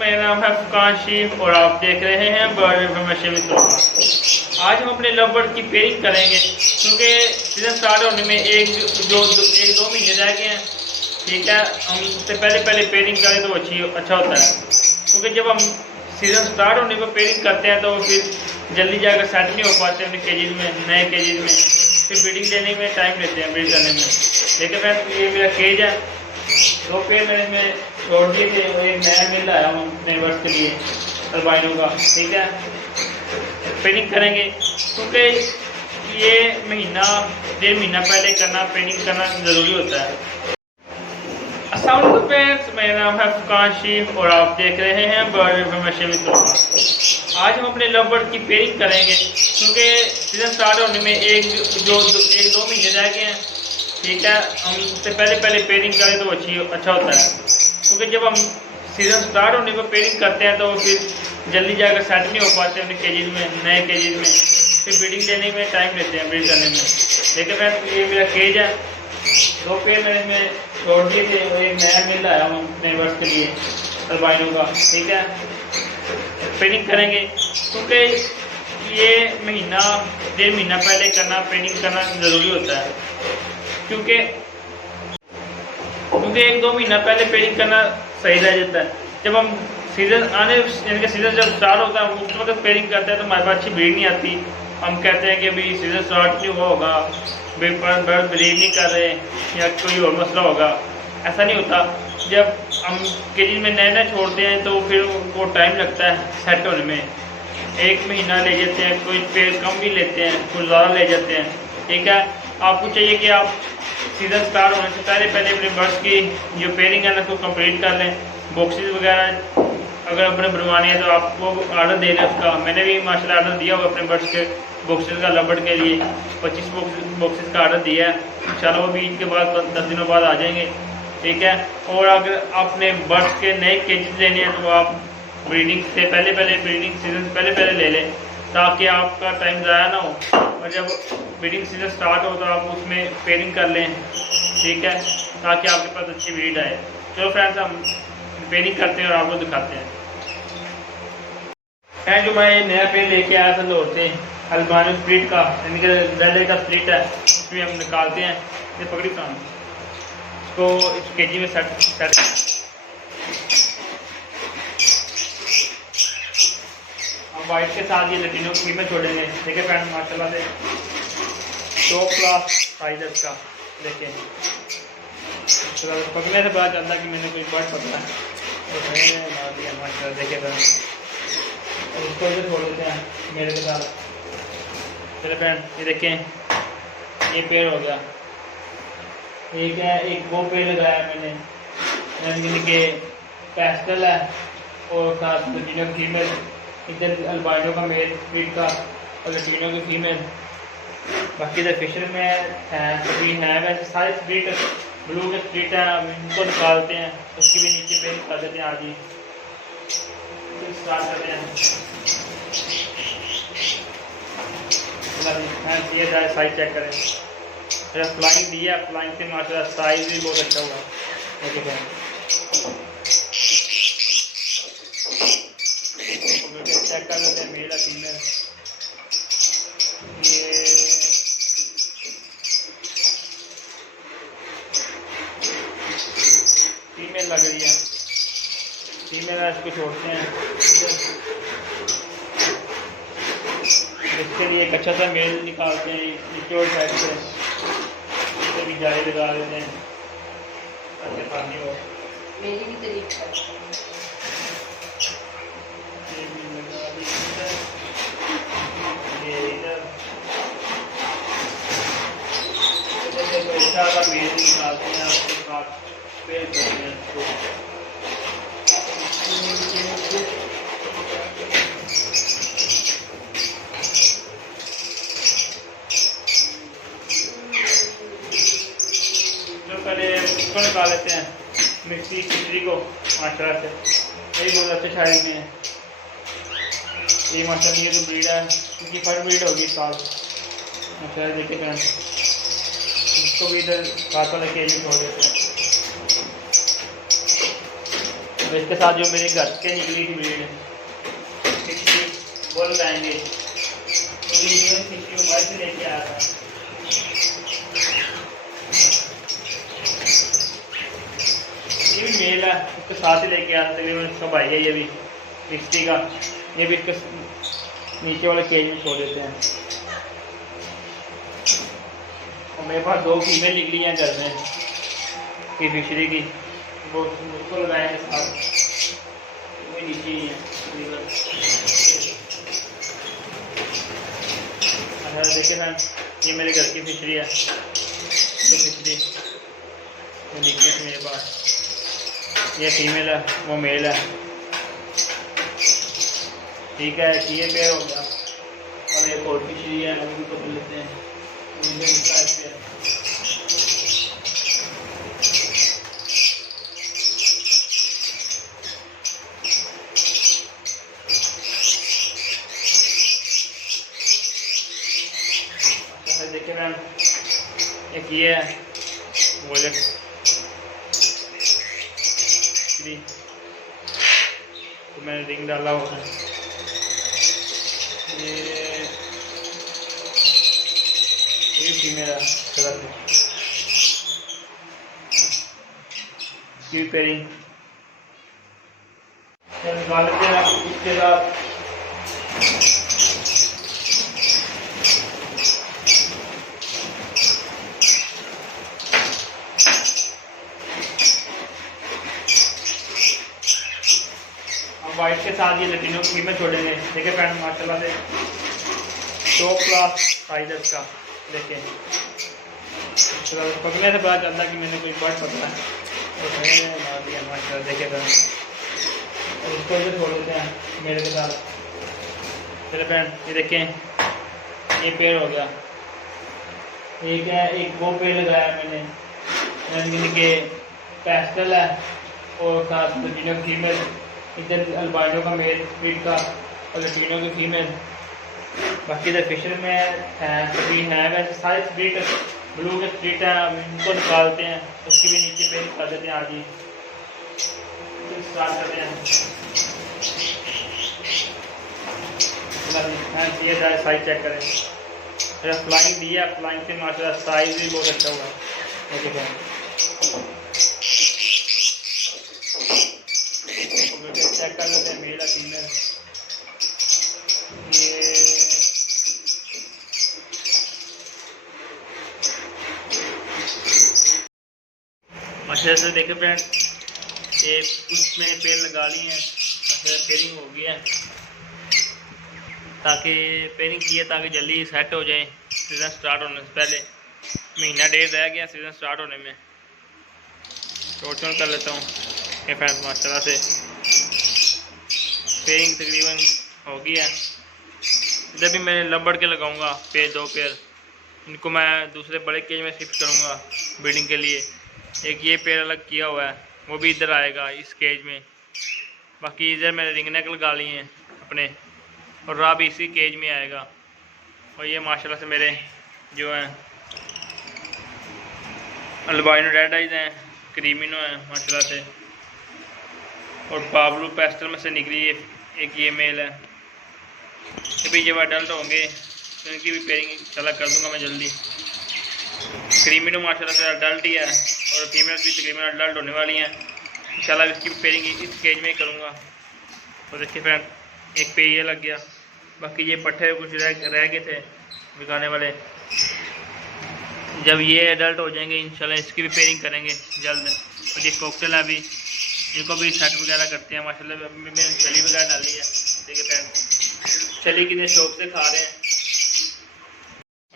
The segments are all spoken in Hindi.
मेरा नाम है फुकान शीफ और आप देख रहे हैं बर्ड इन्फॉर्मेशन विद तोफा। आज हम अपने लव बर्ड की पेयरिंग करेंगे क्योंकि सीज़न स्टार्ट होने में एक दो महीने रह गए हैं। ठीक है, हम उससे पहले पेयरिंग करें तो अच्छा होता है, क्योंकि जब हम सीज़न स्टार्ट होने पर पेयरिंग करते हैं तो फिर जल्दी जाकर सेट नहीं हो पाते अपने केजेज में, नए केजेज में, फिर ब्रीडिंग लेने में टाइम लेते हैं ब्रीड करने में। लेकिन मैं ये मेरा केज है, दो पेड़ मैंने छोड़ दिए थे और एक नया मिल लाया हूँ अपने वर्ष के लिए अल्बाइनो का। ठीक है, पेयरिंग करेंगे क्योंकि ये डेढ़ महीना पहले पेयरिंग करना ज़रूरी होता है। अस्सलाम वालेकुम फ्रेंड्स, मेरा नाम है फुकान शीफ और आप देख रहे हैं बर्ड इन्फॉर्मेशन विद तोफा। आज हम अपने लव बर्ड की पेयरिंग करेंगे क्योंकि सीज़न स्टार्ट होने में एक दो महीने रह गए हैं। ठीक है, हम उससे पहले पेयरिंग करें तो अच्छा होता है, क्योंकि जब हम सीज़न स्टार्ट होने पर पेयरिंग करते हैं तो फिर जल्दी जाकर सेट नहीं हो पाते अपने केजेज में, नए केजेज में, फिर ब्रीडिंग लेने में टाइम लेते हैं ब्रीड करने में। लेकिन ये मेरा केज है, दो पेड़ मैंने छोड़ दिए थे और एक नया मिल लाया हूँ अपने वर्ष के लिए अल्बाइनो का। ठीक है, पेयरिंग करेंगे क्योंकि ये डेढ़ महीना पहले पेयरिंग करना ज़रूरी होता है, क्योंकि एक दो महीना पहले पेयरिंग करना सही रह जाता है। जब हम सीज़न जब स्टार्ट होता है उस वक्त पेयरिंग करते हैं तो हमारे पास अच्छी ब्रीड नहीं आती। हम कहते हैं कि अभी सीज़न स्टार्ट नहीं हुआ होगा, बर्ड ब्रीड नहीं कर रहे या कोई और मसला होगा। ऐसा नहीं होता। जब हम केजेज में नए छोड़ते हैं तो फिर उनको टाइम लगता है सेट होने में, एक महीना ले जाते हैं, कोई पेड़ कम भी लेते हैं, कुछ ज़्यादा ले जाते हैं। ठीक है, आपको चाहिए कि आप सीज़न स्टार्ट होने से पहले अपने बर्ड्स की जो पेयरिंग है ना उसको कंप्लीट कर लें। बॉक्सेस वगैरह अगर अपने बनवाने हैं तो आपको ऑर्डर दे दें उसका। मैंने भी माशाल्लाह ऑर्डर दिया हुआ अपने बर्ड्स के बॉक्सेस का, लव बर्ड के लिए 25 बॉक्सेस का ऑर्डर दिया है। इंशाल्लाह वो भी ईद के बाद 10 दिनों बाद आ जाएंगे। ठीक है, और अगर आपने बर्ड्स के नए केजेस लेने हैं तो आप ब्रीडिंग से ब्रीडिंग सीजन से पहले ले लें, ताकि आपका टाइम ज़ाया ना हो और जब ब्रीडिंग सीजन स्टार्ट हो तो आप उसमें पेयरिंग कर लें। ठीक है, ताकि आपके पास अच्छी ब्रीड आए। चलो फ्रेंड्स, हम पेयरिंग करते हैं और आपको दिखाते हैं। जो मैं नया पेड़ लेके आया था लाहौर से, अल्बाइनो स्प्लिट का, यानी कि रेड का स्प्लिट है, उसमें हम निकालते हैं। ये पकड़ी काम इसको इस केजी में सेट वाइट के साथ ये लटीनों की कीमत छोड़ेंगे। देखिए फ्रेंड, माशाल्लाह से टॉप क्लास साइज है इसका। देखिए पकड़ने से पता चलता कि मैंने कोई बर्ड पकड़ा है तो मार दिया माशाल्लाह। देखिए फ्रेंड, उसको इधर छोड़ देते हैं मेरे के साथ। चलो फ्रेंड, ये देखें, ये पेड़ हो गया। एक है, एक वो पेड़ लगाया मैंने, यानी कि पेस्टल है और साथ लटीनों की फीमेल, इधर अल्बाइनो का मेल स्प्लिट का और लटीनों की फीमेल। बाकी इधर फिशर में है वैसे सारे स्प्लिट, ब्लू के स्प्लिट हैं। अब इनको निकालते हैं, उसकी भी नीचे पे निकाल देते हैं। आज ही स्टार्ट करते हैं। दिया जाए, साइज चेक करें। फ्लाइंग दिया, फ्लाइंग से माशाल्लाह साइज भी बहुत अच्छा हुआ। देखिए चेक कर लेते हैं मेल या फीमेल। ये फीमेल लग रही है, फीमेल है, इसको छोड़ते हैं। इसके लिए एक अच्छा सा मेल निकालते हैं नीचे और साइड से, इसे भी जाली लगा देते हैं ताकि पानी हो। मेरी भी तारीफ कर। अच्छा सा पेड़ निकालते हैं, उसके साथ पेड़ करते हैं इसको। तो पहले इसको निकाल लेते हैं, मिक्सी खिचड़ी को माशाल्लाह से। यही बहुत अच्छे शायरी में है ये माशाल्लाह। ये तो ब्रीड है, इनकी फर्स्ट ब्रीड होगी इस साल माशाल्लाह। देखिए फ्रेंड, इसको भी इधर साथ वाले केज में छोड़ देते हैं। और इसके साथ जो मेरे घर के निकली थी ब्रीड है वो लगाएंगे, मोबाइल से लेके आया था। ये भी मेल है, उसके साथ ही लेके आया तकरीबन। इसका भाई है ये भी मिक्सी का, ये भी इसके नीचे वाले केज में छोड़ देते हैं। और मेरे पास 2 फीमेल निकली हैं घर में की फिशरी की, वो उसको लगाएंगे साथ, वो नीचे ही है। अच्छा देखिए ना, ये मेरे घर की फिशरी है, तो फिशरी वो निकली थी मेरे पास। ये फीमेल है, वो मेल है। ठीक है, ये पेड़ हो गया। अब एक और फिशरी है, उनको पकड़ लेते हैं। देखिए मैम, एक ये है वॉलेट, तो मैंने रिंग डाला हुआ है। ये फीमेल है तरह से पेयरिंग निकाल लेते हैं। इसके बाद वाइट के साथ ये लटीनों की कीमत छोड़ेंगे। देखिए फ्रेंड माशाल्लाह से टॉप क्लास साइज है इसका। देखिए पकड़ने से पता चलता है कि मैंने कोई बर्ड पकड़ा है, तो मैंने मार दिया माशाल्लाह। देखिए फ्रेंड, और इसको इधर छोड़ देते हैं मेरे के साथ। चलो फ्रेंड, ये देखें, ये पेड़ हो गया। एक है, एक वो पेड़ लगाया मैंने रंगीन के पेस्टल है, और साथ लटीनों की फीमेल, इधर अल्बाइनो का मेल स्प्लिट का और लटीनो की फीमेल। बाकी इधर फिशर में है कभी है वैसे सारे स्प्लिट, ब्लू के स्प्लिट हैं। अब इनको निकालते हैं, उसकी भी नीचे पे निकाल देते हैं। आज ही स्टार्ट करते हैं। ये साइज चेक करें, मेरा फ्लाइंग दिया, फ्लाइंग से माशाल्लाह साइज भी बहुत अच्छा हुआ है। देखिए चेक कर लेते हैं मेल फीमेल। ये माशाल्लाह से देखे फ्रेंड, ये उसमें पेड़ लगा लिए हैं, पेयरिंग हो गई है, ताकि पेयरिंग की है ताकि जल्दी सेट हो जाए सीज़न स्टार्ट होने से पहले। महीना 1.5 रह गया सीज़न स्टार्ट होने में। टोटल कर लेता हूँ ये फ्रेंड माशाल्लाह से पेयरिंग तकरीबन हो गई है। इधर भी मैं लबड़ के लगाऊंगा पेड़, 2 पेड़। इनको मैं दूसरे बड़े केज में शिफ्ट करूंगा ब्रीडिंग के लिए। एक ये पेड़ अलग किया हुआ है, वो भी इधर आएगा इस केज में। बाकी इधर मैंने रिंग नेक लगा लिए हैं अपने, और रा भी इसी केज में आएगा। और ये माशाल्लाह से मेरे जो हैं अल्बाइनो रेड आइज हैं, क्रीमिनो हैं माशाल्लाह से, और पाब्लो पेस्टल में से निकली एक ये मेल है। ये भी जब अडल्ट होंगे तो इनकी भी पेयरिंग इंशाल्लाह कर दूंगा मैं जल्दी। क्रीमिनो माशाल्लाह से अडल्ट ही है, और फीमेल भी तकरीबन अडल्ट होने वाली हैं इंशाल्लाह। इसकी भी पेयरिंग इस केज में ही करूँगा। तो देखिए फ्रेंड, एक पे ये लग गया, बाकी ये पट्टे कुछ रह गए थे बिकाने वाले। जब ये अडल्ट हो जाएंगे इंशाल्लाह इसकी भी पेयरिंग करेंगे जल्द। और ये कोकटेल है, अभी इनको भी सेट वगैरह करते हैं माशाल्लाह। मैंने चली वगैरह डाली है। देखिए फ्रेंड, चली कितने शौक से खा रहे हैं।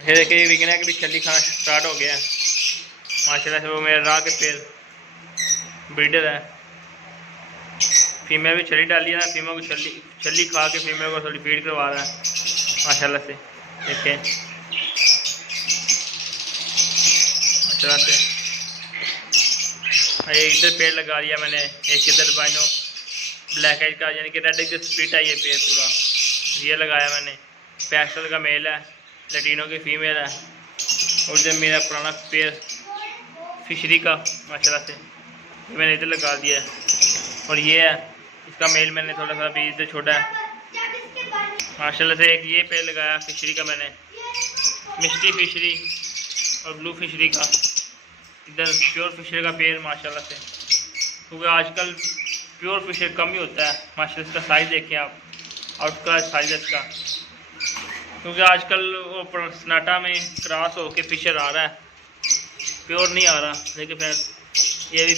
ये देखिए रिंगना के भी छली खाना स्टार्ट हो गया है। माशाल्लाह से वो मेरे राह के पेड़ ब्रीडर है। फीमेल भी छली डाली है ना, फीमेल को छली खा के फीमेल को थोड़ी फीड करवा रहा है माशाल्लाह से। देखें माशाल्लाह से। इधर पेड़ लगा दिया मैंने, एक इधर बाइनो ब्लैक एज का यानी कि रेड एज स्प्लिट है ये पेड़ पूरा, ये लगाया मैंने। पैस्टल का मेल है, लैटिनो की फीमेल है। और जब मेरा पुराना पेड़ फिशरी का माशाल्लाह से मैंने इधर लगा दिया है। और ये है इसका मेल, मैंने थोड़ा सा भी इधर छोड़ा है माशाल्लाह से। एक ये पेड़ लगाया फिशरी का मैंने, मिस्टी फिशरी और ब्लू फिशरी का। इधर प्योर फिशरी का पेड़ माशाल्लाह से, क्योंकि आजकल प्योर फिशरी कम ही होता है माशाल्लाह। इसका साइज़ देखें आप, आउट का साइज़ इसका, क्योंकि आजकल वो स्नाटा में क्रॉस होके फिशर आ रहा है, प्योर नहीं आ रहा। देखिए फिर ये भी